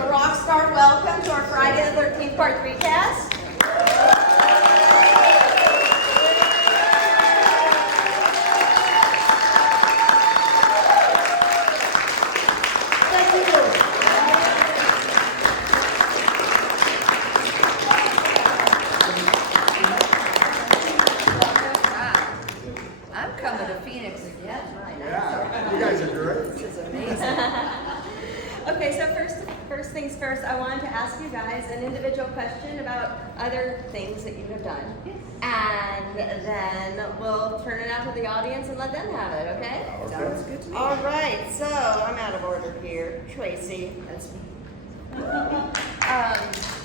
a rock star welcome to our Friday the 13th Part 3 cast. I'm coming to Phoenix again. Yeah, you guys are great. This is amazing. Okay, so first things first, I wanted to ask you guys an individual question about other things that you have done. And then we'll turn it out to the audience and let them have it, okay? Sounds good to me. All right, so I'm out of order here. Tracy. That's me. I'm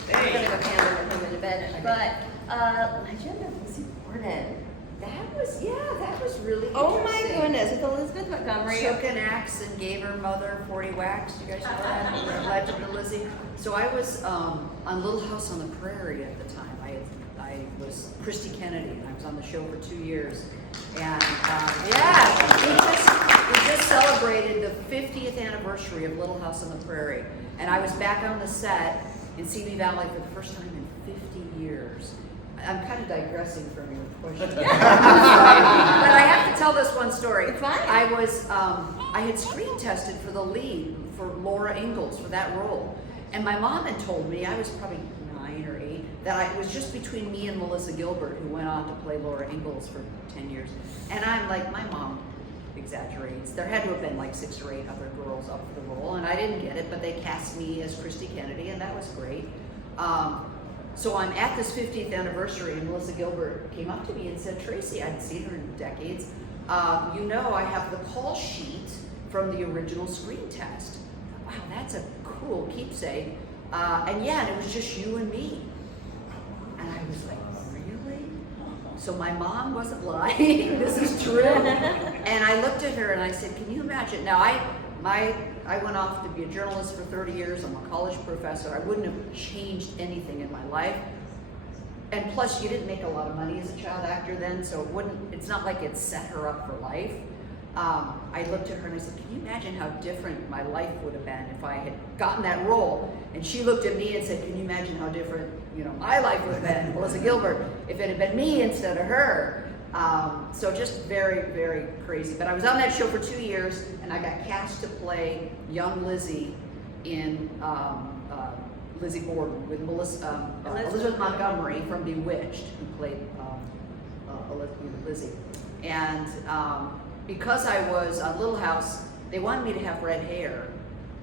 gonna go camera with him in a bit. But Legend of Lizzie Borden. That was really Oh my interesting. goodness, with Elizabeth Montgomery. Took an axe and gave her mother 40 whacks. You guys know that? Legend of Lizzie. So I was on Little House on the Prairie at the time. I was Christy Kennedy, and I was on the show for 2 years. And we just celebrated the 50th anniversary of Little House on the Prairie. And I was back on the set in Simi Valley for the first time in 50 years. I'm kind of digressing from your question. But I have to tell this one story. It's fine. I had screen tested for the lead for Laura Ingalls for that role. And my mom had told me, I was probably 9 or 8, that it was just between me and Melissa Gilbert, who went on to play Laura Ingalls for 10 years. And I'm like, my mom exaggerates. There had to have been like 6 or 8 other girls up for the role, and I didn't get it, but they cast me as Christy Kennedy, and that was great. So I'm at this 50th anniversary, and Melissa Gilbert came up to me and said, Tracy, I hadn't seen her in decades. I have the call sheet from the original screen test. Wow, that's a cool keepsake. And it was just you and me. And I was like, really? So my mom wasn't lying. This is true. And I looked at her and I said, can you imagine? Now, I went off to be a journalist for 30 years. I'm a college professor. I wouldn't have changed anything in my life. And plus, you didn't make a lot of money as a child actor then, so it's not like it set her up for life. I looked at her and I said, can you imagine how different my life would have been if I had gotten that role? And she looked at me and said, can you imagine how different my life would have been, Melissa Gilbert, if it had been me instead of her? So just very, very crazy. But I was on that show for 2 years, and I got cast to play young Lizzie in Lizzie Borden with Elizabeth Montgomery from Bewitched, who played Lizzie. And because I was on Little House, they wanted me to have red hair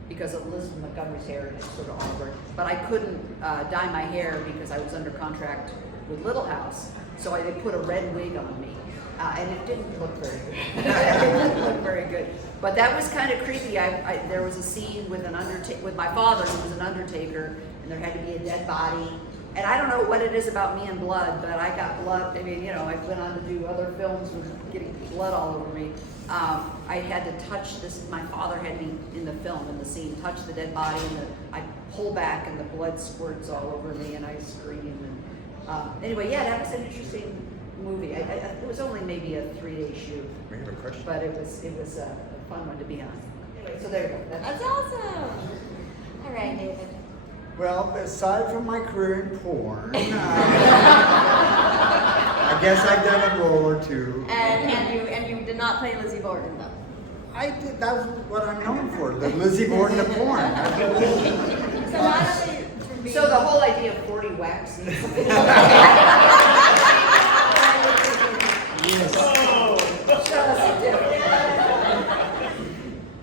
because of Elizabeth Montgomery's hair is sort of awkward. But I couldn't dye my hair because I was under contract with Little House. So they put a red wig on me, and it didn't look very good. It didn't look very good. But that was kind of creepy. There was a scene with with my father, who was an undertaker, and there had to be a dead body. And I don't know what it is about me and blood, but I got blood. I mean, I went on to do other films with getting blood all over me. I had to touch this. My father had me in the film, in the scene, touch the dead body, and I pull back, and the blood squirts all over me, and I scream. Anyway, that was an interesting movie. It was only maybe a 3-day shoot, but it was a fun one to be on. Anyway, so there you go. That's awesome. All right, David. Well, aside from my career in porn, I guess I've done a role or two. And you did not play Lizzie Borden though. I did. That's what I'm known for, the Lizzie Borden of porn. So not only from being So the whole idea of 40 whacks.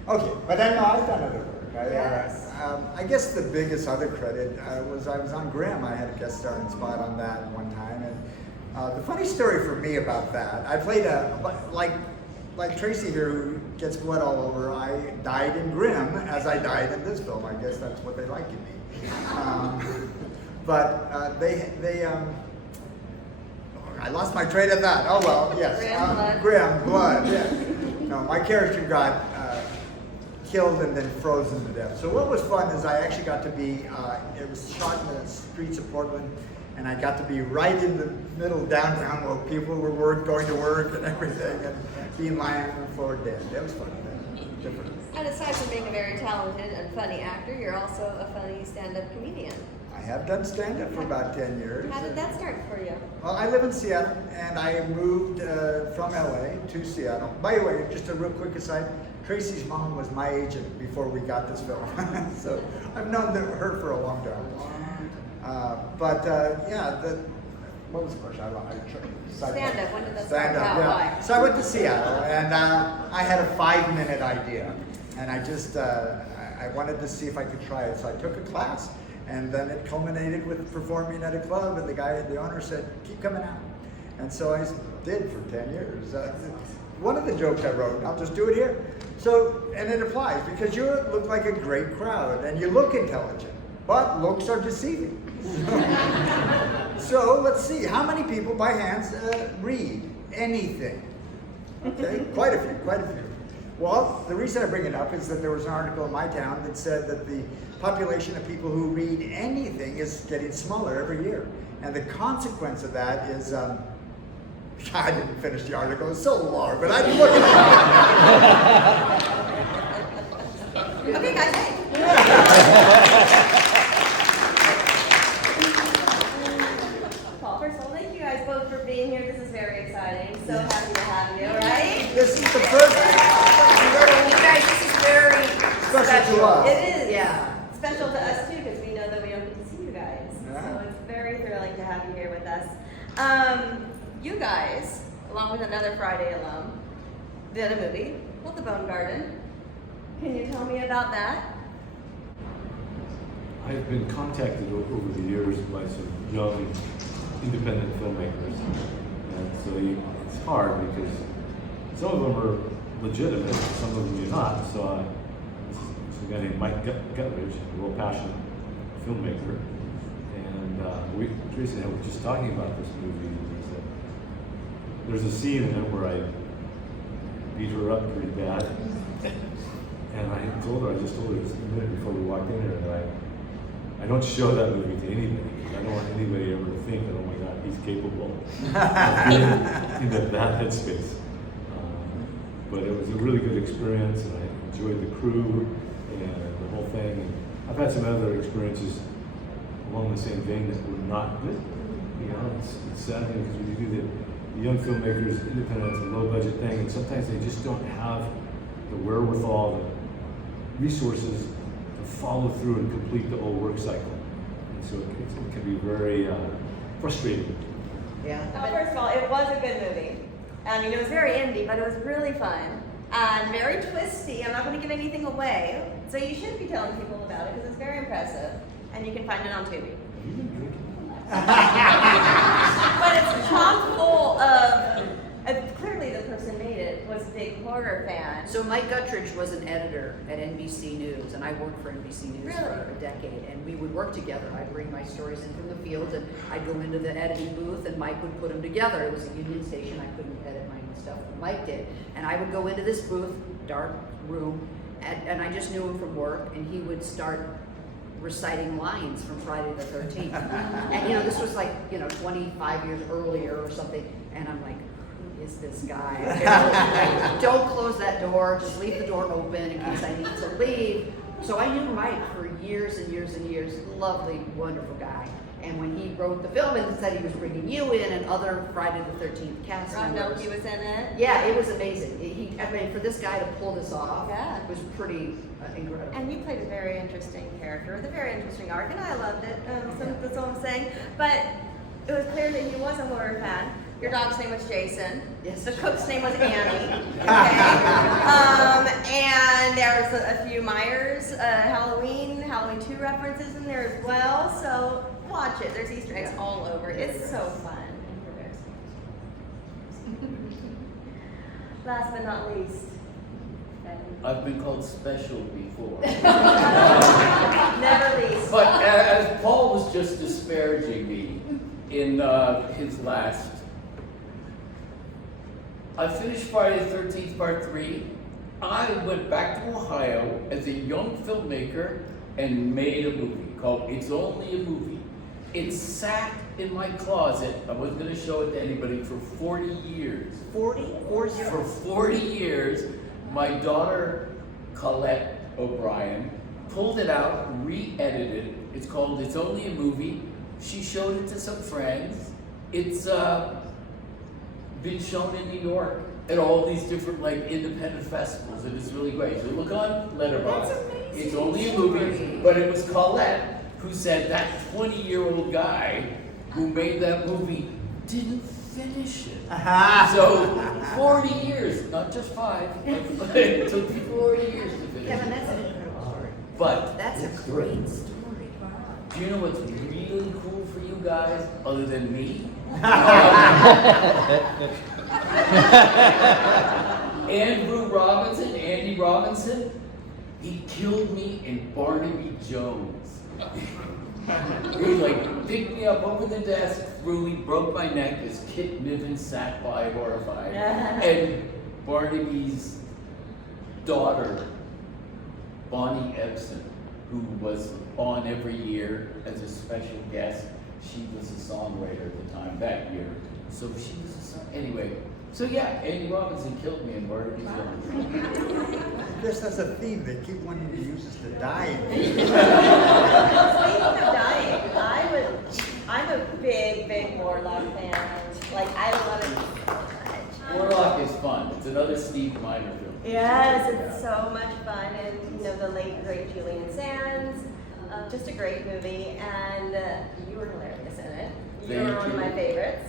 Okay, but then I've done other work. Yes. I guess the biggest other credit was I was on Grimm. I had a guest starring spot on that one time, and the funny story for me about that, I played like Tracy here, who gets blood all over. I died in Grimm as I died in this film. I guess that's what they like in me. But I lost my train of thought. Oh well, yes. Grimm blood. Yeah. No, my character got killed and then frozen to death. So what was fun is I actually got to be, it was shot in the streets of Portland, and I got to be right in the middle downtown where people were going to work and everything, and being lying on the floor dead. That was fun. Different. And aside from being a very talented and funny actor, you're also a funny stand-up comedian. I have done stand-up for about 10 years. How did that start for you? Well, I live in Seattle, and I moved from LA to Seattle. By the way, just a real quick aside, Tracy's mom was my agent before we got this film. So I've known her for a long time. What was the question? Stand-up, when did that start? Stand-up, How? yeah. Why? So I went to Seattle, and I had a 5-minute idea, and I just, I wanted to see if I could try it. So I took a class, and then it culminated with performing at a club, and the owner said, keep coming out. And so I did for 10 years. One of the jokes I wrote, I'll just do it here. So, and it applies, because you look like a great crowd, and you look intelligent, but looks are deceiving. So let's see, how many people by hands read anything? Okay, quite a few. Well, the reason I bring it up is that there was an article in my town that said that the population of people who read anything is getting smaller every year. And the consequence of that is, I didn't finish the article, it's so long, but I didn't look at it. Okay, guys, hey. Paul, first of all, thank you guys both for being here. This is very exciting. So happy to have you, right? This is the first. You guys, this is very Special to us. It is. Yeah. Special to us too, because we know that we don't get to see you guys. Yeah. So it's very thrilling to have you here with us. You guys, along with another Friday alum, did a movie called The Bone Garden. Can you tell me about that? I've been contacted over the years by some young independent filmmakers, and so it's hard because some of them are legitimate, some of them you're not. So this is a guy named Mike Guttridge, a real passionate filmmaker, and Tracy and I were just talking about this movie. There's a scene in it where I beat her up pretty bad, and I told her, just told her just a minute before we walked in here that I don't show that movie to anybody. I don't want anybody ever to think that, oh my God, he's capable of being in that headspace. But it was a really good experience, and I enjoyed the crew and the whole thing. And I've had some other experiences along the same vein that were not good. You know, it's sad because when you do the young filmmakers, independent, it's a low budget thing, and sometimes they just don't have the wherewithal, the resources to follow through and complete the whole work cycle. And so it can be very frustrating. Yeah. Well, first of all, it was a good movie. I mean, it was very indie, but it was really fun and very twisty. I'm not going to give anything away, so you should be telling people about it because it's very impressive, and you can find it on Tubi. But it's chock full of. Clearly, the person made it was a big horror fan. So Mike Guttridge was an editor at NBC News, and I worked for NBC News Really? for a decade, and we would work together. I'd bring my stories in from the field, and I'd go into the editing booth, and Mike would put them together. It was a union station. I couldn't edit my own stuff, but Mike did. And I would go into this booth, dark room, and I just knew him from work, and he would start reciting lines from Friday the 13th. And this was 25 years earlier or something, and I'm like, is this guy? Don't close that door, just leave the door open in case I need to leave. So I knew Mike for years and years and years, lovely, wonderful guy. And when he wrote the film and said he was bringing you in and other Friday the 13th cast Rob members. Nolte was in it. Yeah, it was amazing. For this guy to pull this off, Yeah. was pretty incredible. And you played a very interesting character with a very interesting arc, and I loved it. So that's all I'm saying. But it was clear that he was a horror fan. Your dog's name was Jason. Yes. The cook's name was Annie. Okay. And there was a few Myers, Halloween 2 references in there as well. So watch it. There's Easter eggs all over. It's so fun. Last but not least. I've been called special before. Never least. But as Paul was just disparaging me in his last, I finished Friday the 13th Part 3. I went back to Ohio as a young filmmaker and made a movie called It's Only a Movie. It sat in my closet. I wasn't going to show it to anybody for 40 years. 40? For 40 years, my daughter Colette O'Brien, pulled it out, re-edited it. It's called It's Only a Movie. She showed it to some friends. It's been shown in New York at all these different like independent festivals, and it's really great. So look on Letterboxd. That's amazing. It's only a movie, but it was Colette who said that 20-year-old guy who made that movie didn't finish it. So 40 years, not just 5. It took 40 years to finish Kevin, it. that's an incredible story. But That's a it's great story. do you know what's really cool for you guys, other than me? Andy Robinson, he killed me in Barnaby Jones. He like picked me up over the desk, threw me, broke my neck as Kit Niven sat by horrified. And Barnaby's daughter, Bonnie Ebsen, who was on every year as a special guest, she was a songwriter at the time that year. So she was a song. Anyway, so yeah, Andy Robinson killed me in Barnaby Jones. I guess that's a theme. They keep wanting to use us to die. Speaking of dying, I'm a big Warlock fan. Like, I love it so much. Warlock is fun. It's another Steve Miner film. Yes, it's so much fun, and the late great Julian Sands, just a great movie, and you were hilarious in it. You Thank were one of you. my favorites.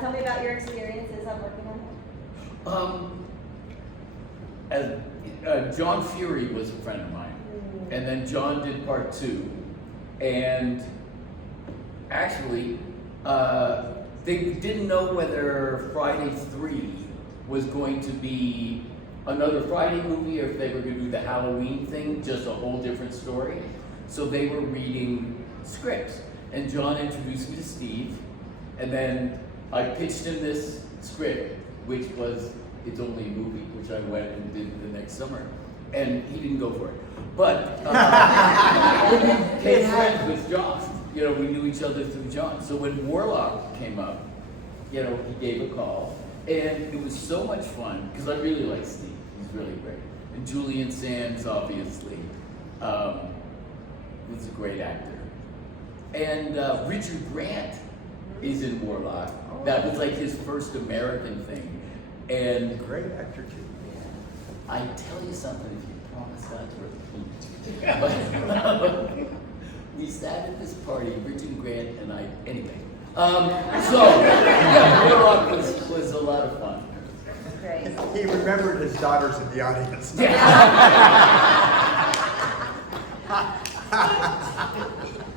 Tell me about your experiences of working on it. John Fury was a friend of mine, and then John did part 2, and actually, they didn't know whether Friday 3 was going to be another Friday movie or if they were going to do the Halloween thing, just a whole different story. So they were reading scripts, and John introduced me to Steve, and then I pitched him this script, which was It's Only a Movie, which I went and did the next summer, and he didn't go for it. But we became friends with John. You know, we knew each other through John. So when Warlock came up, you know, he gave a call, and it was so much fun because I really like Steve. He's really great, and Julian Sands, obviously, was a great actor, and Richard Grant is in Warlock. That was like his first American thing, and Great actor too. I tell you something, if you promise not to repeat. We sat at this party, Richard Grant and I, anyway. Warlock was a lot of fun. Great. He remembered his daughters in the audience.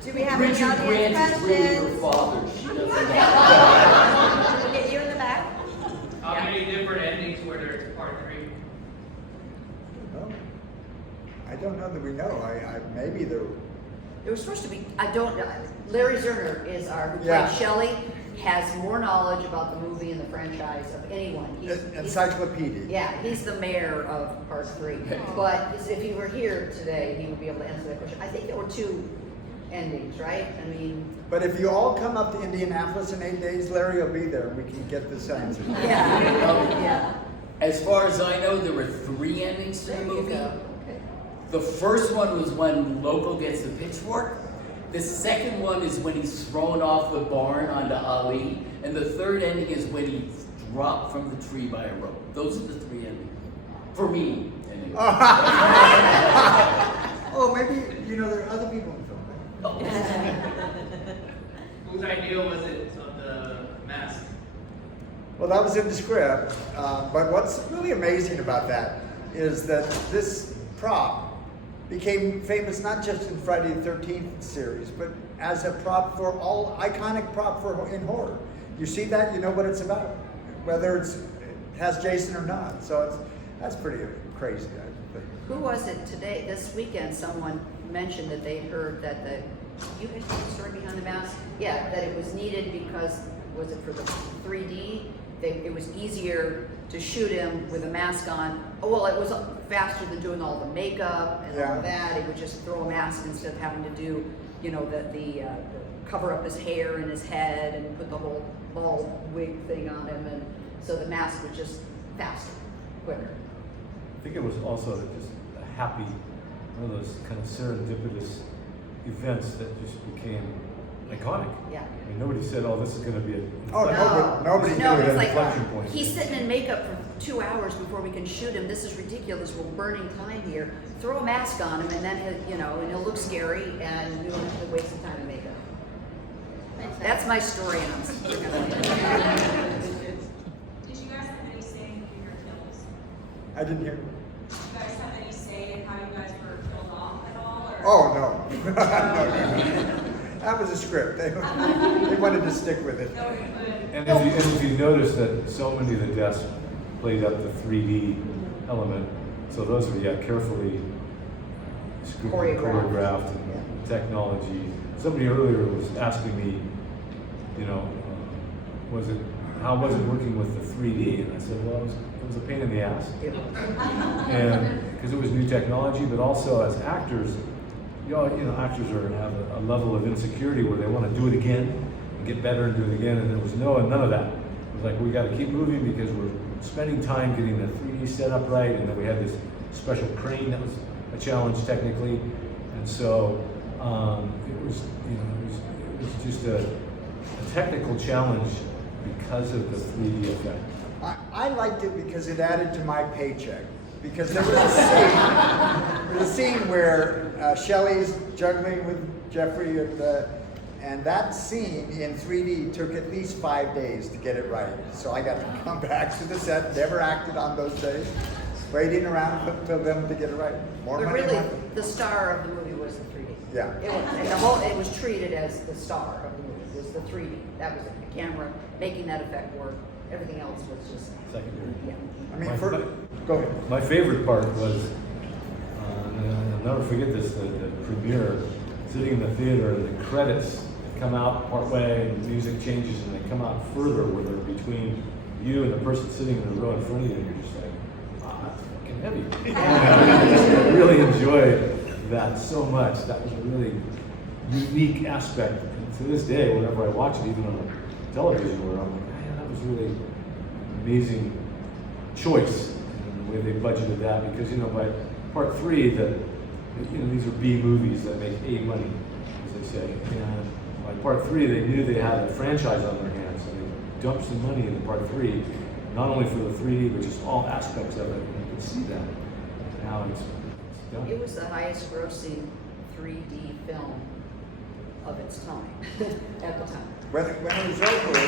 Do we have Richard any Grant audience is really her questions? father. She doesn't know. We'll get you in the back. How many different endings were there to part 3? No. I don't know that we know. Maybe there. It was supposed to be, I don't know, Larry Zerner is our, who Yeah. played Shelley, has more knowledge about the movie and the franchise of anyone. He's- Encyclopedia. Yeah, he's the mayor of part 3. But if he were here today, he would be able to answer that question. I think there were 2 endings, right? I mean, But if you all come up to Indianapolis in 8 days, Larry will be there. We can get this answered. yeah, yeah. As far as I know, there were 3 endings to the There you movie. go. Okay. The first one was when Loco gets the pitchfork. The second one is when he's thrown off the barn onto Ali. And the third ending is when he's dropped from the tree by a rope. Those are the 3 endings. For me, anyway. Oh, maybe, there are other people in film. Oh. Whose idea was it of the mask? Well, that was in the script. But what's really amazing about that is that this prop became famous not just in Friday the 13th series, but as a prop for iconic prop in horror. You see that, you know what it's about, whether it has Jason or not. So that's pretty crazy, I think. Who was it today, this weekend, someone mentioned that they heard that you guys know the story behind the mask? Yeah, that it was needed because, was it for the 3D? It was easier to shoot him with a mask on. Oh, well, it was faster than doing all the makeup and all Yeah. that. It would just throw a mask instead of having to do, the cover up his hair and his head and put the whole bald wig thing on him. And so the mask was just faster, quicker. I think it was also just a happy, one of those kind of serendipitous events that just became iconic. Yeah. I mean, nobody said, "Oh, this is going to be a." Oh, nobody knew No, it. it's an like, inflection point. he's sitting in makeup for 2 hours before we can shoot him. This is ridiculous. We're burning time here. Throw a mask on him, and then and he'll look scary, and we won't have to waste some time in makeup. That's my story, and I'm sticking it. Did you guys have any say in who your kills? I didn't hear. Did you guys have any say in how you guys were killed off at all? Or? Oh, no. No. That was a script. They wanted to stick with it. No, we couldn't. And if you notice that so many of the deaths played up the 3D element, so those are carefully scripted, choreographed, and technology. Somebody earlier was asking me, how was it working with the 3D? And I said, well, it was a pain in the ass, and because it was new technology, but also as actors, actors have a level of insecurity where they want to do it again and get better and do it again, and there was none of that. It was like, we got to keep moving because we're spending time getting the 3D set up right, and then we had this special crane that was a challenge technically, and so it was just a technical challenge because of the 3D effect. I liked it because it added to my paycheck. Because there was a scene where Shelley's juggling with Jeffrey and that scene in 3D took at least 5 days to get it right. So I got to come back to the set, never acted on those days, waiting around for them to get it right. More But money, really, more- the star of the movie was the 3D. Yeah. It was treated as the star of the movie. It was the 3D. That was it. The camera making that effect work. Everything else was just Secondary. yeah. I mean, go ahead. My favorite part was, and I'll never forget this, the premiere, sitting in the theater, and the credits come out part way, and the music changes, and they come out further where they're between you and the person sitting in the row in front of you, and you're just like, wow, that's fucking heavy. I just really enjoyed that so much. That was a really unique aspect. And to this day, whenever I watch it, even on television, where I'm like, man, that was really an amazing choice in the way they budgeted that, because by part 3 these are B movies that make A money, as they say, and by part 3 they knew they had a franchise on their hands, so they dumped some money into part 3, not only for the 3D but just all aspects of it, and you can see that now it's done. It was the highest grossing 3D film of its time at the time. When it was over,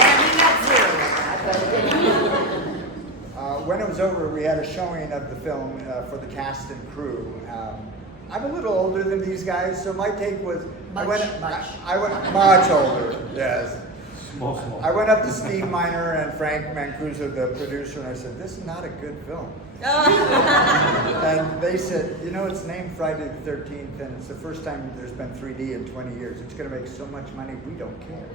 And we got zero of that, when it was over, we had a showing of the film for the cast and crew. I'm a little older than these guys, so my take was I went much older. Yes. Small. I went up to Steve Miner and Frank Mancuso, the producer, and I said, "This is not a good film." And they said, it's named Friday the 13th, and it's the first time there's been 3D in 20 years. It's going to make so much money, we don't care.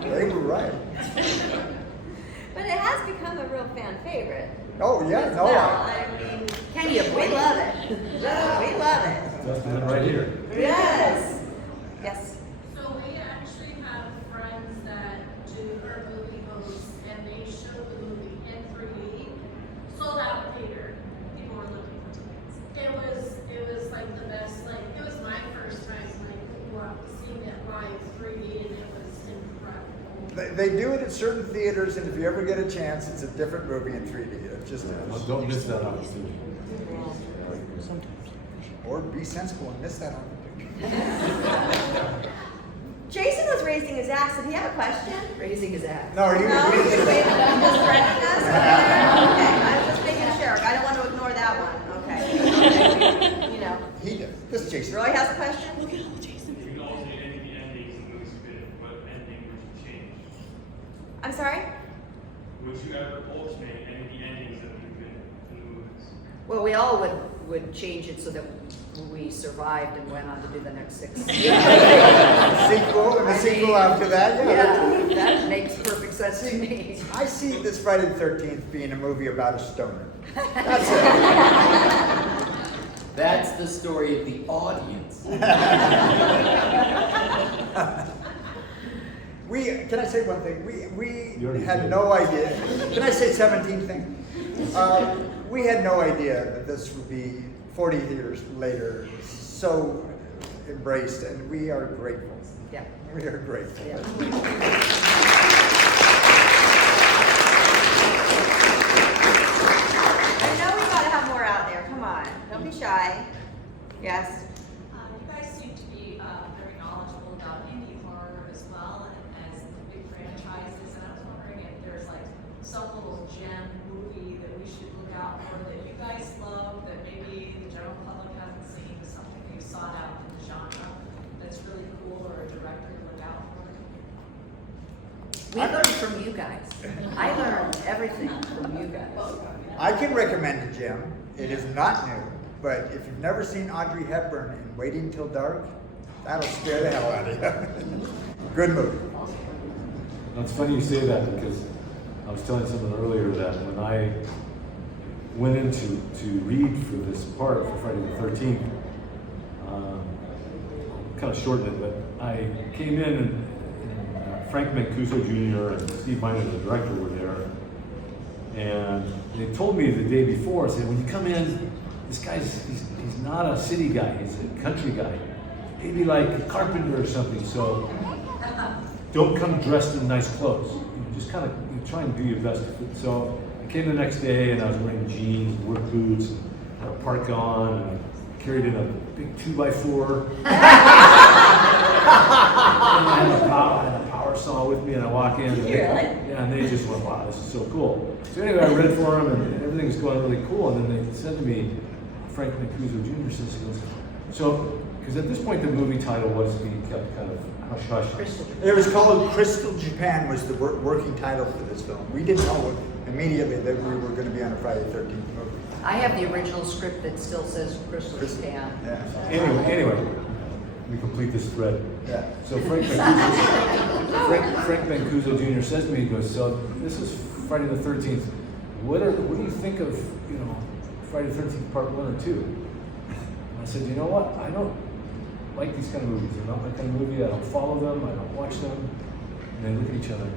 They were right. But it has become a real fan favorite. Oh, yeah, no. Well, I mean, Can you we believe love it? it. We love it. Justin, right here. Yes. Yes. So we actually have friends that do our movie hosts, and they show the movie in 3D, sold out theater. People were looking for tickets. It was like the best. It was my first time seeing it live 3D, and it was incredible. They do it at certain theaters, and if you ever get a chance, it's a different movie in 3D. It just Well, is. don't miss that opportunity. Or be sensible and miss that opportunity. Jason was raising his ass. Did he have a question? Raising his ass. No, he No, was. he's just threatening us. Okay, I was just making sure. I don't want to ignore that one. Okay. He did. This is Jason. Roy has a question? If you could alternate any of the endings in movies, what ending would you change? I'm sorry? Would you ever alternate any of the endings that we've been in the movies? Well, we all would change it so that we survived and went on to do the next 6. Sequel and a sequel after that. Yeah, that makes perfect sense to me. I see this Friday the 13th being a movie about a stoner. That's it. That's the story of the audience. Can I say one thing? You We already had did. no idea. Can I say 17 things? We had no idea that this would be 40 years later so embraced, and we are grateful. Yeah. We are grateful. Yeah. I know we gotta have more out there. Come on, don't be shy. Yes. You guys seem to be very knowledgeable about indie horror as well, and as big franchises. And I was wondering if there's like some little gem movie that we should look out for that you guys love that maybe the general public hasn't seen, something that you sought out in the genre that's really cool, or a director to look out for. We learned from you guys. I learned everything from you guys. I can recommend a gem. It is not new, but if you've never seen Audrey Hepburn in Waiting Till Dark, that'll scare the hell out of you. Good movie. It's funny you say that because I was telling someone earlier that when I went in to read for this part for Friday the 13th, kind of shortened it, but I came in and Frank Mancuso Jr. and Steve Miner, the director, were there. And they told me the day before, I said, when you come in, this guy's, he's not a city guy, he's a country guy. Maybe like a carpenter or something, so don't come dressed in nice clothes. Just kind of try and do your best. So I came the next day and I was wearing jeans, work boots, had a parka on, and I carried in a big 2x4. And I had a power saw with me, and I walk in. Did you really? Yeah, and they just went, wow, this is so cool. So anyway, I read for them, and everything was going really cool. And then they said to me, Frank Mancuso Jr. says, he goes, so, because at this point the movie title was being kept kind of hush hush. Crystal. It was called Crystal Japan was the working title for this film. We didn't know immediately that we were going to be on a Friday the 13th movie. I have the original script that still says Crystal Japan. Yeah. Anyway, we complete this thread. Yeah. So Frank Mancuso Jr. says to me, he goes, so this is Friday the 13th. What do you think of, Friday the 13th Part 1 or 2? And I said, you know what? I don't like these kind of movies. They're not my kind of movie. I don't follow them. I don't watch them. And they look at each other and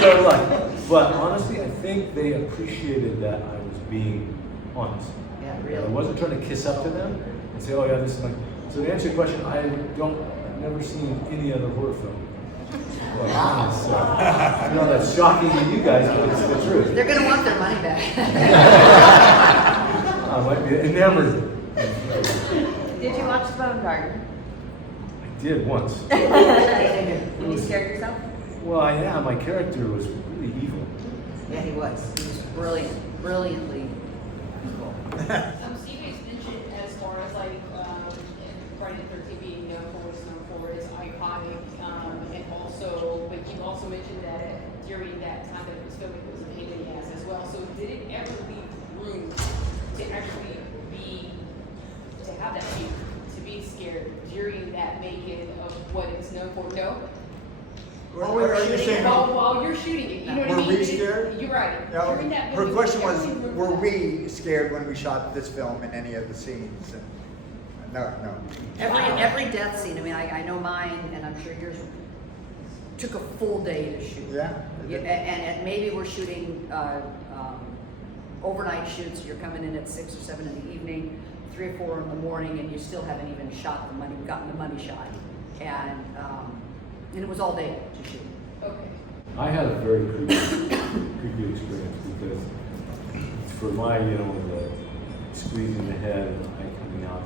go, fuck. But honestly, I think they appreciated that I was being honest. Yeah, I really. wasn't trying to kiss up to them and say, oh yeah, this is my. So to answer your question, I've never seen any other horror film. Well, so, I know that's shocking to you guys, but it's the truth. They're gonna want their money back. I might be enamored. Did you watch Bone Garden? I did once. And you scared yourself? Well, yeah, my character was really evil. Yeah, he was. He was brilliantly evil. So you guys mentioned as far as like Friday the 13th being known for what it's known for, it's iconic, and also, but you also mentioned that during that time that it was filming, it was a pain in the ass as well. So did it ever leave room to actually to have that fear, to be scared during that making of what it's known for? No? Are you saying, While you're shooting it, you know what I were mean? we scared? You're right. No, During that her movie, question was was, there any room were for that? we scared when we shot this film in any of the scenes? And no. Every death scene, I mean, I know mine, and I'm sure yours took a full day to shoot. Yeah. And maybe we're shooting overnight shoots. You're coming in at 6 or 7 in the evening, 3 or 4 in the morning, and you still haven't even gotten the money shot. And it was all day to shoot. Okay. I had a very creepy experience because for my, the squeezing the head and the eye coming out,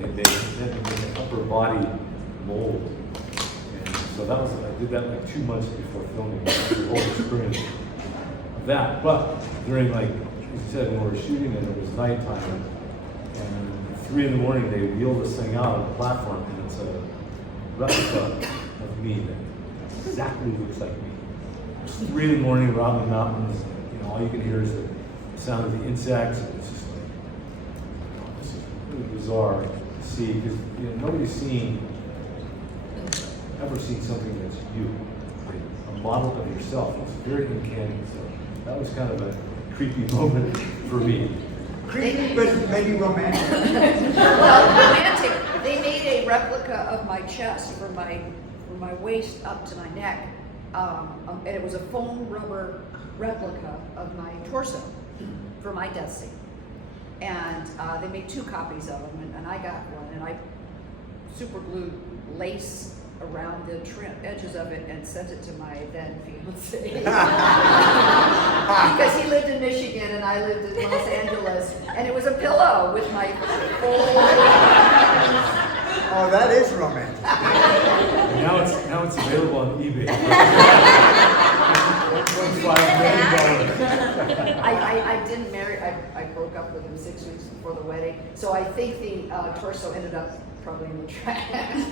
they had an upper body mold. And so I did that like 2 months before filming. The whole experience of that. But during like you said, when we were shooting it, it was nighttime. And at 3 in the morning, they wheel this thing out on the platform, and it's a replica of me that exactly looks like me. It's 3 in the morning, we're out in the mountains. All you can hear is the sound of the insects. And it's just like, this is really bizarre to see because nobody's ever seen something that's you, like a model of yourself. It's very uncanny. So that was kind of a creepy moment for me. Creepy, but maybe romantic. Well, romantic. They made a replica of my chest for my from my waist up to my neck, and it was a foam rubber replica of my torso for my death scene. And they made 2 copies of them, and I got one, and I super glued lace around the edges of it and sent it to my then fiance. Because he lived in Michigan and I lived in Los Angeles, and it was a pillow with my full. Oh, that is romantic. And now it's available on eBay. $1.5 million. I didn't marry, I broke up with him 6 weeks before the wedding, so I think the torso ended up probably in the trash.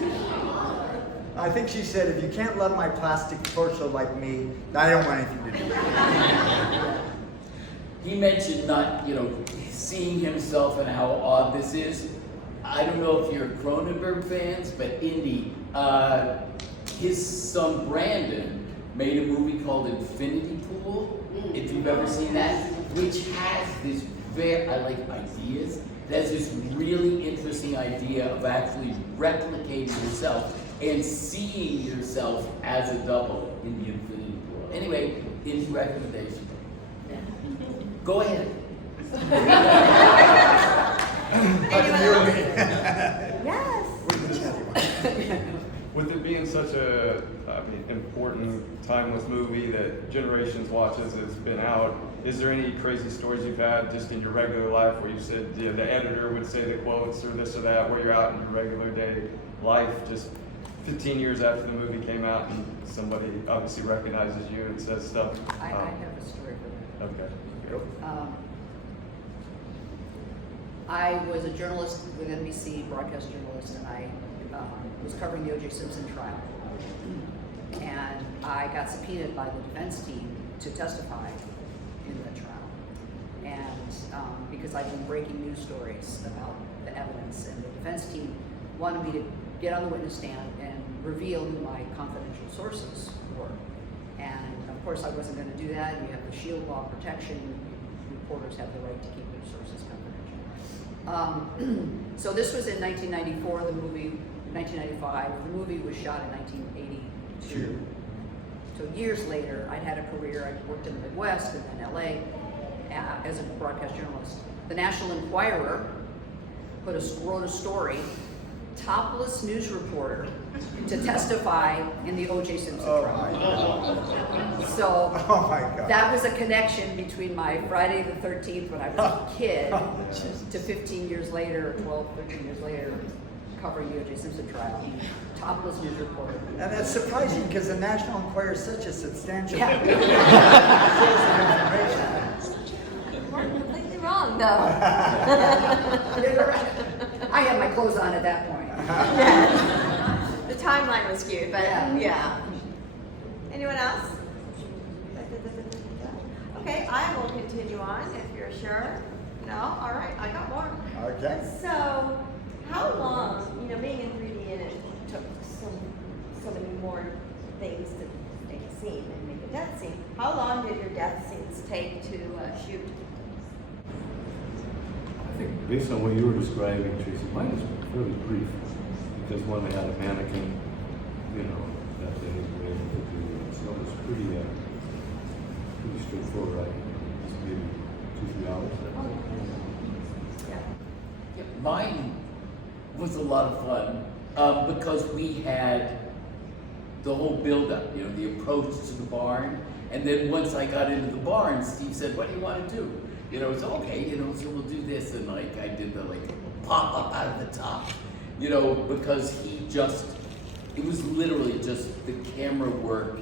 I think she said, if you can't love my plastic torso like me, I don't want anything to do with it. He mentioned not, seeing himself and how odd this is. I don't know if you're Cronenberg fans, but Indy, his son Brandon made a movie called Infinity Pool, if you've ever seen that, which has this I like ideas. It has this really interesting idea of actually replicating yourself and seeing yourself as a double in the infinity pool. Anyway, his recommendation. Go ahead. Yes. With it being such a important, timeless movie that generations watches, has been out, is there any crazy stories you've had just in your regular life where you said the editor would say the quotes or this or that, where you're out in your regular day life, just 15 years after the movie came out and somebody obviously recognizes you and says stuff? I have a story for that. Okay. Go. I was a journalist with NBC, broadcast journalist, and I was covering the O.J. Simpson trial. And I got subpoenaed by the defense team to testify in the trial. And because I'd been breaking news stories about the evidence, and the defense team wanted me to get on the witness stand and reveal who my confidential sources were. And of course I wasn't going to do that. You have the Shield law protection. Reporters have the right to keep their sources confidential. So this was in 1994, 1995. The movie was shot in 1982. So years later, I'd had a career. I worked in the Midwest and then LA as a broadcast journalist. The National Enquirer wrote a story, topless news reporter, to testify in the O.J. Simpson trial. So Oh my God. that was a connection between my Friday the 13th when I was a kid to 15 years later, 12, 13 years later, covering the O.J. Simpson trial. Topless news reporter. And that's surprising because the National Enquirer is such a substantial Yeah. source of information. You weren't completely wrong, though. I had my clothes on at that point. The timeline was skewed, but Yeah. yeah. Anyone else? Okay, I will continue on if you're sure. No? All right, I got more. Okay. So, how long, being in 3D and it took so many more things to make a scene and make a death scene. How long did your death scenes take to shoot? I think based on what you were describing, Tracy, mine was fairly brief because one, they had a mannequin, that they were able to do. So it was pretty straightforward. Just maybe 2-3 hours. Yeah. Mine was a lot of fun because we had the whole build-up, the approach to the barn, and then once I got into the barn, Steve said, "What do you want to do?" It's okay, so we'll do this, and I did the pop up out of the top, because it was literally just the camera work,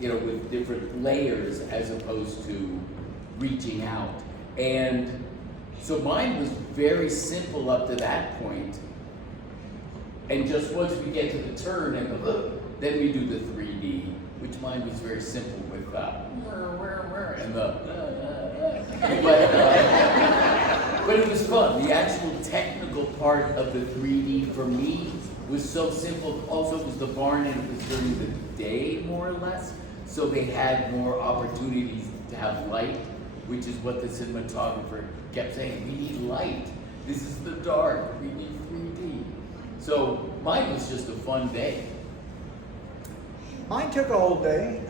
with different layers as opposed to reaching out. And so mine was very simple up to that point. And just once we get to the turn and the hook, then we do the 3D, which mine was very simple with and the but it was fun. The actual technical part of the 3D for me was so simple. Also, it was the barn and it was during the day, more or less. So they had more opportunities to have light, which is what the cinematographer kept saying. We need light. This is the dark. We need 3D. So mine was just a fun day. Mine took a whole day.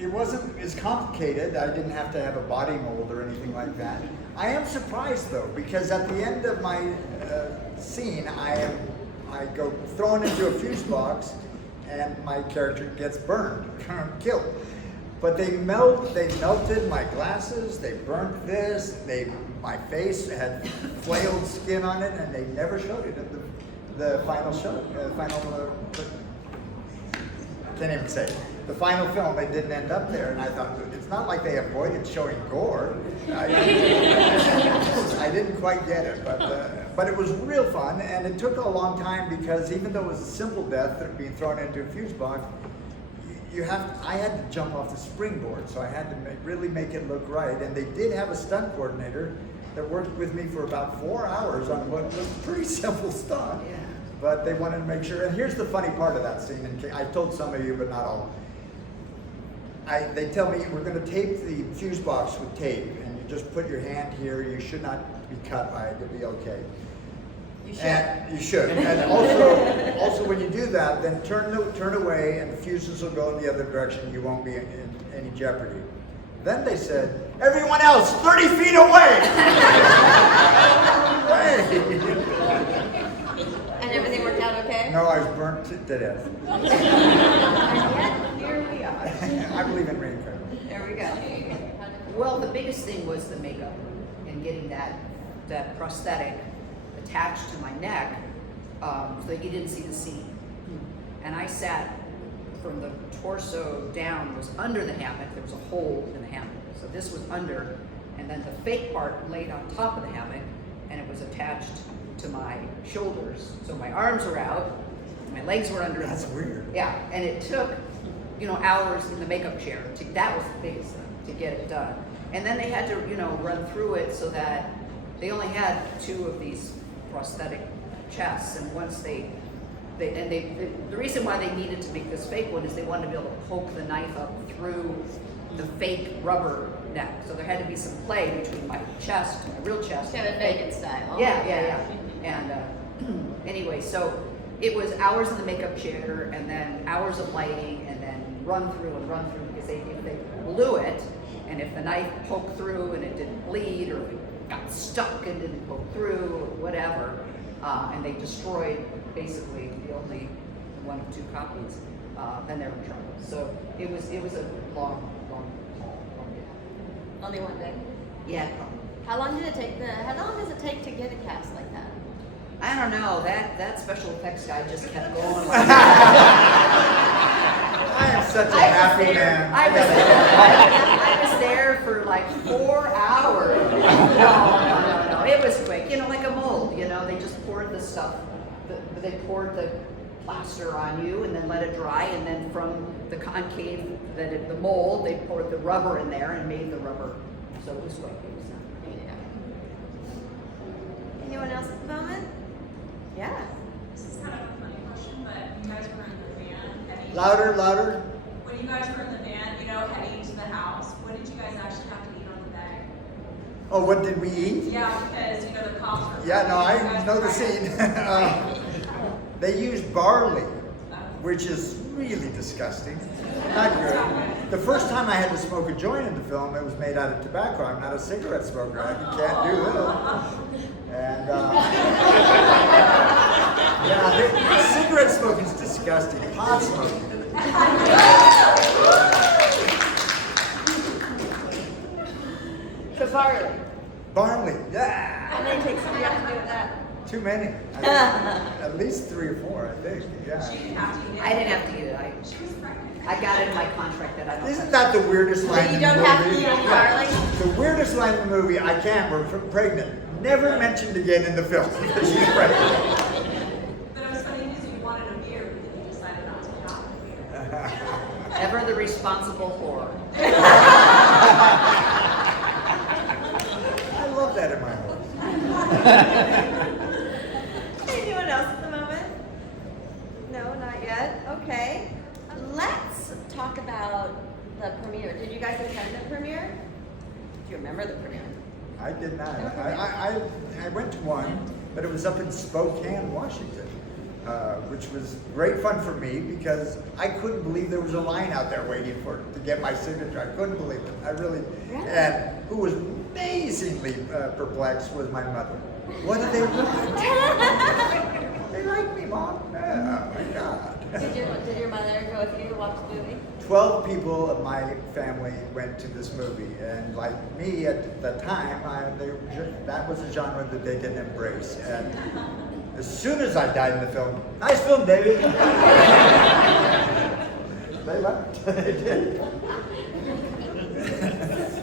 It wasn't as complicated. I didn't have to have a body mold or anything like that. I am surprised though, because at the end of my scene, I go thrown into a fuse box, and my character gets burned, killed. But they melted my glasses. They burnt this. My face had flailed skin on it, and they never showed it at the final show. Can't even say it. The final film, they didn't end up there, and I thought, it's not like they avoided showing gore. I didn't quite get it, but it was real fun, and it took a long time because even though it was a simple death, being thrown into a fuse box, I had to jump off the springboard, so I had to really make it look right, and they did have a stunt coordinator that worked with me for about 4 hours on what was a pretty simple stunt. Yeah. But they wanted to make sure, and here's the funny part of that scene, and I told some of you, but not all. They tell me we're going to tape the fuse box with tape, and you just put your hand here. You should not be cut by it. You'll be okay. You should. And you should. And also when you do that, then turn away, and the fuses will go in the other direction. You won't be in any jeopardy. Then they said, everyone else, 30 feet away. And everything worked out okay? No, I was burnt to death. And yet, here we are. I believe in reincarnation. There we go. Well, the biggest thing was the makeup and getting that prosthetic attached to my neck so that you didn't see the seam. And I sat from the torso down, was under the hammock. There was a hole in the hammock. So this was under, and then the fake part laid on top of the hammock, and it was attached to my shoulders. So my arms were out, my legs were under. That's weird. Yeah, and it took, hours in the makeup chair. That was the biggest thing, to get it done. And then they had to, run through it so that they only had 2 of these prosthetic chests, and once the reason why they needed to make this fake one is they wanted to be able to poke the knife up through the fake rubber neck. So there had to be some play between my chest, my real chest. Kevin Bacon style. Yeah. And anyway, so it was hours in the makeup chair, and then hours of lighting, and then run through because if they blew it, and if the knife poked through and it didn't bleed, or if it got stuck and didn't poke through, or whatever, and they destroyed basically the only 1 of 2 copies, then they were in trouble. So it was a long haul. Only one day. Yeah. How long does it take to get a cast like that? I don't know. That special effects guy just kept going. I am such a happy man. I was there for like 4 hours. No. It was quick. Like a mold. They just poured the stuff. They poured the plaster on you and then let it dry, and then from the concave, the mold, they poured the rubber in there and made the rubber. So it was quick. Anyone else at the moment? Yeah. This is kind of a funny question, but you guys were in the van heading. Louder. When you guys were in the van, heading to the house, what did you guys actually have to eat on the way? Oh, what did we eat? Yeah, because the cops were. Yeah, no, You I guys know were the trying scene. They used barley, which is really disgusting. Not good. The first time I had to smoke a joint in the film, it was made out of tobacco. I'm not a cigarette smoker. I can't do this. And cigarette smoking is disgusting. Pot smoking. So barley. Barley, yeah. How many takes do you have to do with that? Too many. At least 3 or 4, I think. Yeah. She didn't have to eat it. I didn't have to get it. She was pregnant. I got it in my contract that I don't. Isn't that the weirdest line You in the don't movie? have to eat any barley? The weirdest line in the movie, I can't, we're pregnant. Never mentioned again in the film because she's pregnant. But it was funny because you wanted a beer, but then you decided not to have a beer. Ever the responsible whore. I love that in my home. Anyone else at the moment? No, not yet. Okay. Let's talk about the premiere. Did you guys attend the premiere? Do you remember the premiere? I did not. I went to one, but it was up in Spokane, Washington. which was great fun for me because I couldn't believe there was a line out there waiting to get my signature. I couldn't believe it. I really. And who was amazingly perplexed was my mother. What do they want? They like me, Mom. Oh my God. Did your mother go with you to watch the movie? 12 people of my family went to this movie, and like me at the time, that was a genre that they didn't embrace. And as soon as I died in the film, nice film, David. They left. They did.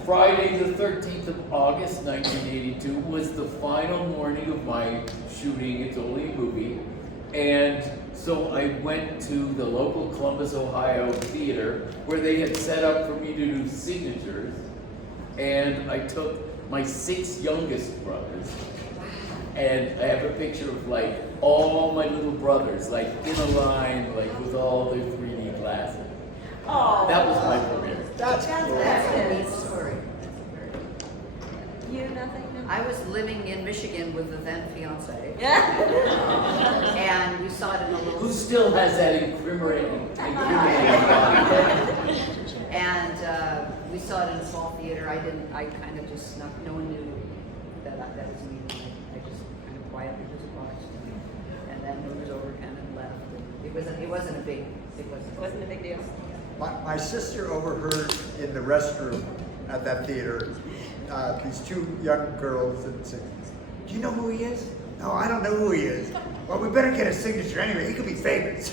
Friday the 13th of August, 1982 was the final morning of my shooting It's Only a Movie. And so I went to the local Columbus, Ohio theater where they had set up for me to do signatures. And I took my 6 youngest brothers. And I have a picture of like all my little brothers, like in a line, like with all their 3D glasses. Oh, That was my premiere. That's cool. That's a neat story. You nothing? No? I was living in Michigan with the then fiance, Yeah. and we saw it in a little. Who still has that incriminating? And we saw it in a small theater. I kind of just snuck. No one knew that was me. I just kind of quietly just watched, and then it was over, kind of left. It wasn't a big. It wasn't a big deal. My sister overheard in the restroom at that theater these 2 young girls and said, "Do you know who he is?" "No, I don't know who he is." "Well, we better get a signature anyway. He could be famous."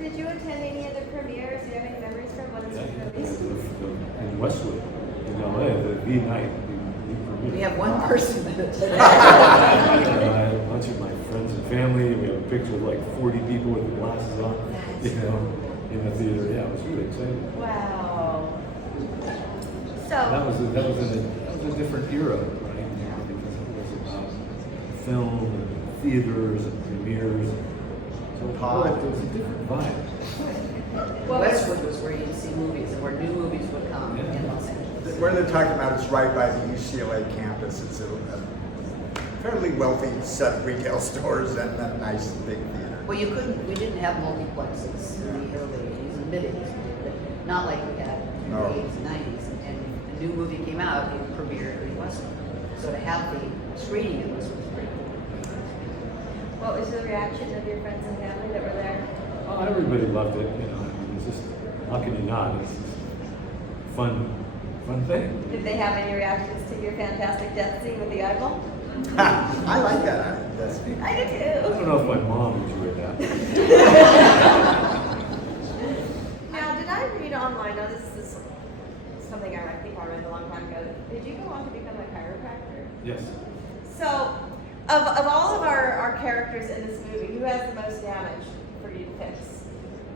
Did you attend any of the premieres? Do you have any memories from one of the movies? In Westwood, in LA, the V night. We have one person that attended. A bunch of my friends and family. We have a picture of like 40 people with their glasses on, in the theater. Yeah, it was really exciting. Wow. That So, was a different era, right? Because it was about film and theaters and premieres. So it was a different vibe. Westwood was where you'd see movies, and where new movies would come in Los Angeles. Where they're talking about is right by the UCLA campus. It's a fairly wealthy set of retail stores and a nice big theater. Well, we didn't have multiplexes in the early 80s and mid 80s, but not like we had in the No. 80s and 90s. And a new movie came out, it premiered in Westwood. So to have the screening in Westwood was pretty cool. what was the reaction of your friends and family that were there? Well, everybody loved it. It's just, how can you not? It's just a fun thing. Did they have any reactions to your fantastic death scene with the eyeball? I like that. I do I too. don't know if my mom enjoyed that. Now, did I read online? Now, this is something I think I read a long time ago. Did you go on to become a chiropractor? Yes. So, of all of our characters in this movie, who has the most damage for you to fix?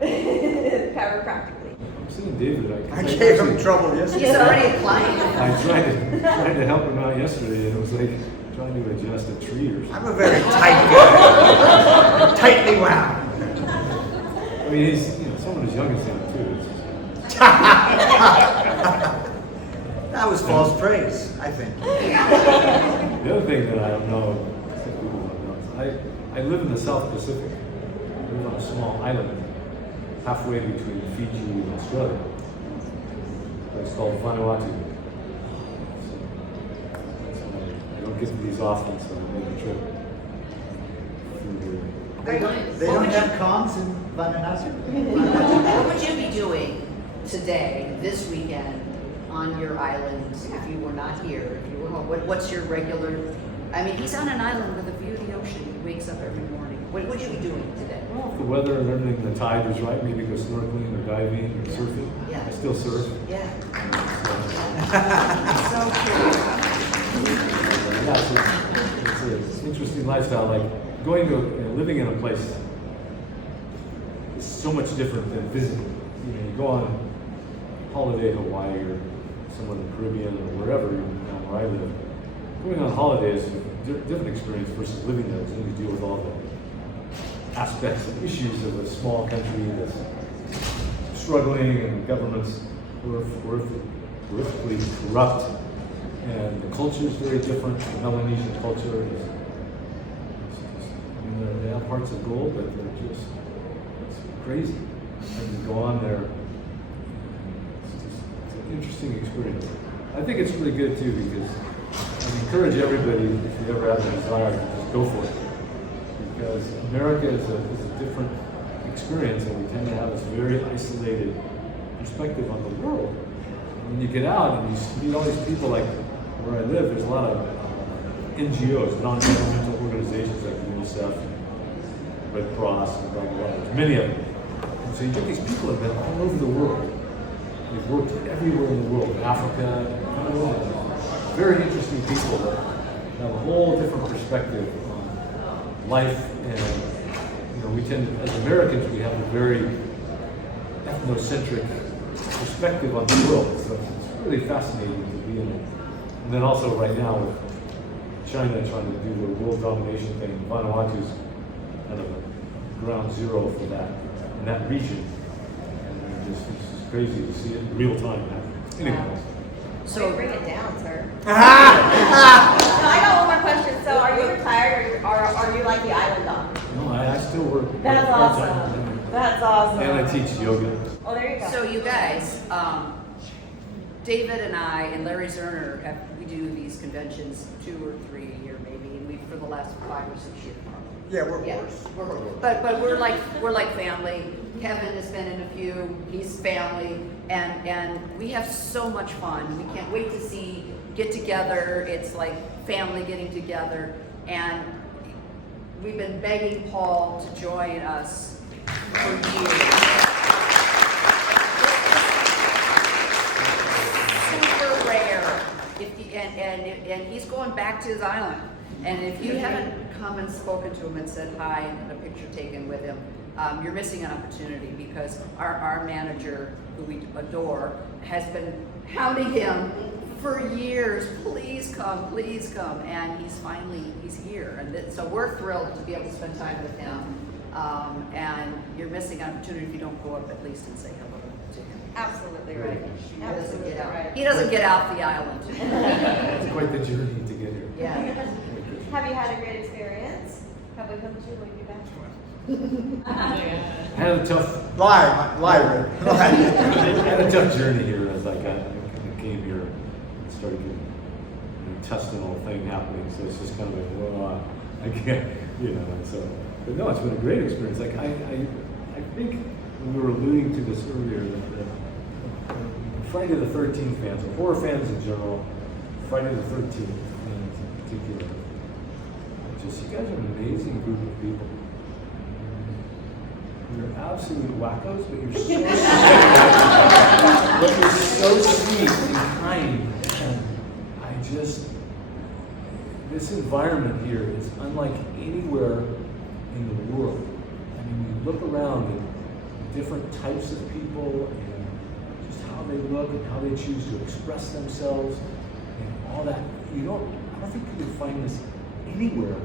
Chiropractically. I'm seeing David. I gave him trouble He's yesterday. already applying. I tried to help him out yesterday, and it was like trying to adjust a tree or I'm something. a very tight guy. Tightly wound. I mean, he's someone as young as him too. It's just, That was false praise, I think. the other thing that I don't know, I think people don't know, is I live in the South Pacific. I live on a small island halfway between Fiji and Australia. It's called Vanuatu. I don't get these often, so I made a trip through here. They don't have comms in Vanuatu? What would you be doing today, this weekend, on your island if you were not here, if you were home? What's your regular, I mean, he's on an island with a view of the ocean. He wakes up every morning. What would you be doing today? Well, if the weather and everything, the tide was right, maybe go snorkeling or diving or surfing. Yeah. I still surf. Yeah. So, So curious. yeah, it's an interesting lifestyle. Like going to, living in a place is so much different than visiting. You go on holiday to Hawaii or somewhere in the Caribbean or wherever, down where I live. Going on holiday is a different experience versus living there. You need to deal with all the aspects and issues of a small country that's struggling and governments horrifically corrupt, and the culture is very different. The Melanesian culture is and they have hearts of gold, but it's crazy. And to go on there, it's an interesting experience. I think it's really good too because I encourage everybody, if you ever have the desire, to just go for it. Because America is a different experience, and we tend to have this very isolated perspective on the world. When you get out and you meet all these people, like where I live, there's a lot of NGOs, non-governmental organizations like UNICEF, Red Cross, and blah, blah, blah. There's many of them. And so you get these people that have been all over the world. They've worked everywhere in the world, Africa, very interesting people that have a whole different perspective on life. And we tend to, as Americans, we have a very ethnocentric perspective on the world. So it's really fascinating to be in it. And then also right now with China trying to do the world domination thing, Vanuatu is kind of a ground zero for that in that region. And it's just crazy to see it in real time happening. Anyway. So bring it down, sir. No, I got one more question. So are you retired or are you like the island dog? No, I still work. That's part-time. awesome. That's awesome. And I teach yoga. Oh, there you go. So you guys, David and I and Larry Zerner we do these conventions 2 or 3 a year maybe, and we for the last 5 or 6 years. Yeah, we're Yeah, worse. but we're like family. Kevin has been in a few. He's family, and we have so much fun. We can't wait to get together. It's like family getting together, and we've been begging Paul to join us for years. Super rare. And he's going back to his island. And if you haven't come and spoken to him and said hi and had a picture taken with him, you're missing an opportunity because our manager, who we adore, has been hounding him for years. Please come, and he's here. And so we're thrilled to be able to spend time with him. And you're missing an opportunity if you don't go up at least and say hello to him. Absolutely right. He doesn't Absolutely get out. right. He doesn't get out the island. It's quite the journey to get here. Yeah. Have you had a great experience? Have we come to you? Will you be back? I had a tough Lie. I had a tough journey here as I kind of came here and started getting an intestinal thing happening. So it's just kind of like, well, I can't, And so, but no, it's been a great experience. Like I think we were alluding to this earlier that Friday the 13th fans, or horror fans in general, Friday the 13th fans in particular, you guys are an amazing group of people. You're absolute wackos, but you're so sweet and kind. And this environment here is unlike anywhere in the world. I mean, you look around at different types of people and just how they look and how they choose to express themselves and all that. I don't think you can find this anywhere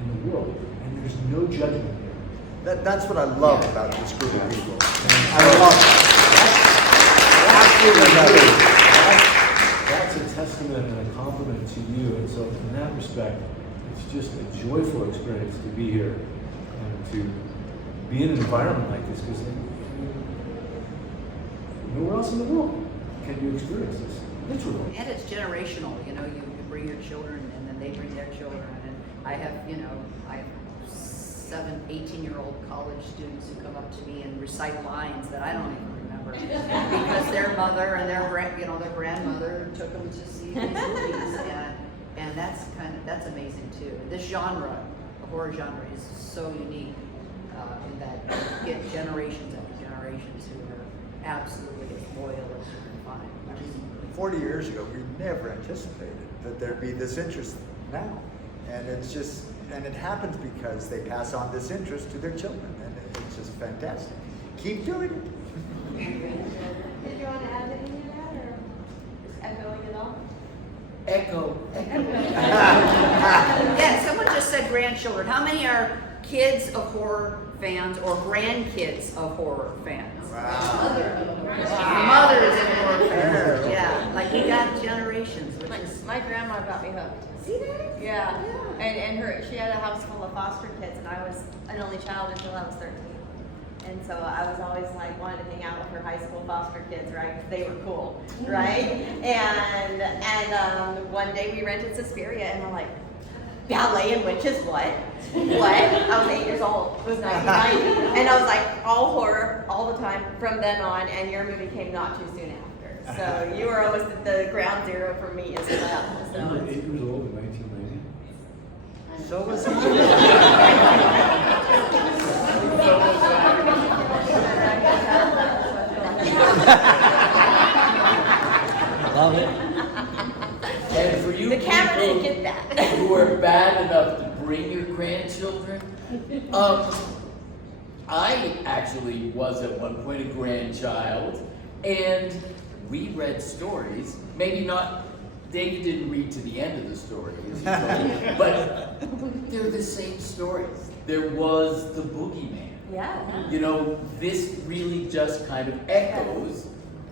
in the world, and there's no judgment here. That's what I love about this group of people. I love it. Absolutely love it. That's a testament and a compliment to you, and so in that respect, it's just a joyful experience to be here and to be in an environment like this, because nowhere else in the world can you experience this, literally. And it's generational, you bring your children and then they bring their children. And I have 7, 18-year-old college students who come up to me and recite lines that I don't even remember because their mother and their grandmother took them to see these movies. And that's amazing too. This genre, the horror genre, is so unique in that you get generations after generations who are absolutely as loyal as you can find. 40 years ago, we never anticipated that there'd be this interest now. And it happens because they pass on this interest to their children. And it's just fantastic. Keep doing it. Did you want to add anything to that, or just echoing it all? Echo. Yeah, someone just said grandchildren. How many are kids of horror fans or grandkids of horror fans? Mother is an orphan. Yeah, like we got generations, which is. My grandma got me hooked. See that? Yeah. And she had a house full of foster kids, and I was an only child until I was 13. And so I was always like wanted to hang out with her high school foster kids, right? 'Cause they were cool, right? And one day we rented Suspiria, and I'm like, ballet and witches, what? What? I was 8 years old. It was 1990, and I was like all horror all the time from then on. And your movie came not too soon after, so you were almost at the ground zero for me as well. You So were it's- 8 years old in 1990? So was he. Love it. And for you The camera didn't people get that. who are bad enough to bring your grandchildren, I actually was at one point a grandchild, and we read stories. Maybe not. David didn't read to the end of the story, as he told me, but they're the same stories. There was the boogeyman. Yeah. You know, this really just kind of echoes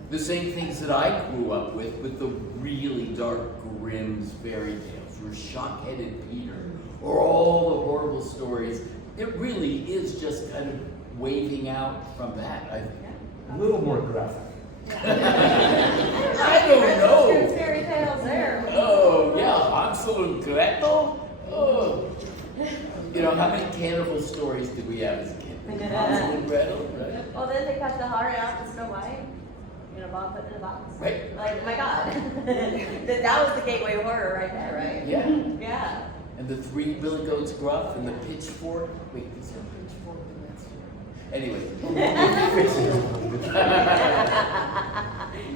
the same things that I grew up with the really dark Grimm's fairy tales, or Shock-Headed Peter, or all the horrible stories. It really is just kind of waving out from that, I think. A little more graphic. I don't know. Fairy tales there. Oh, yeah, Hansel and Gretel? Oh. You know, how many cannibal stories did we have as a kid? Hansel and Gretel, right? Well, then they cut the heart out and Snow White. You know, Bob put it in a box. Right. Like, oh my God. that was the gateway horror right there, right? Yeah. Yeah. And the 3 Billy Goats Gruff and the pitchfork. Wait, is there a pitchfork in that story? Anyway.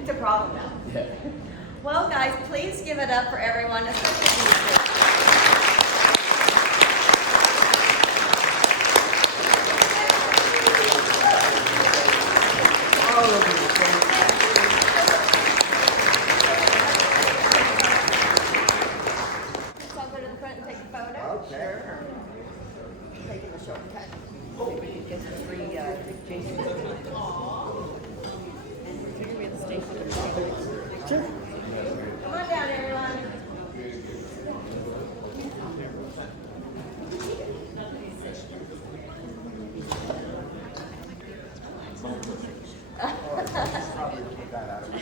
It's a problem now. Yeah. Well, guys, please give it up for everyone, especially these kids. All of you. So I'll go to the front and take a photo. Okay. Taking the shortcut. We could get the 3 Jason. Come on down, everyone. Probably keep that out of it.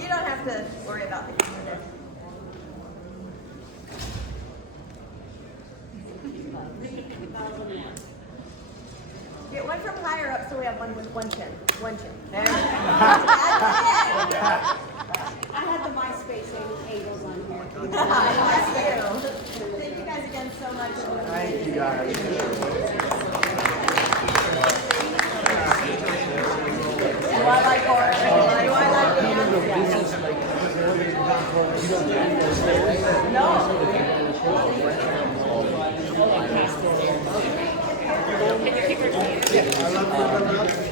You don't have to worry about the camera. Get one from higher up so we have one with one chin. One chin. There. I had the MySpace angles on here. Thank you guys again so much. Thank you guys. Do I like horror? Do I like dance? No. I love you.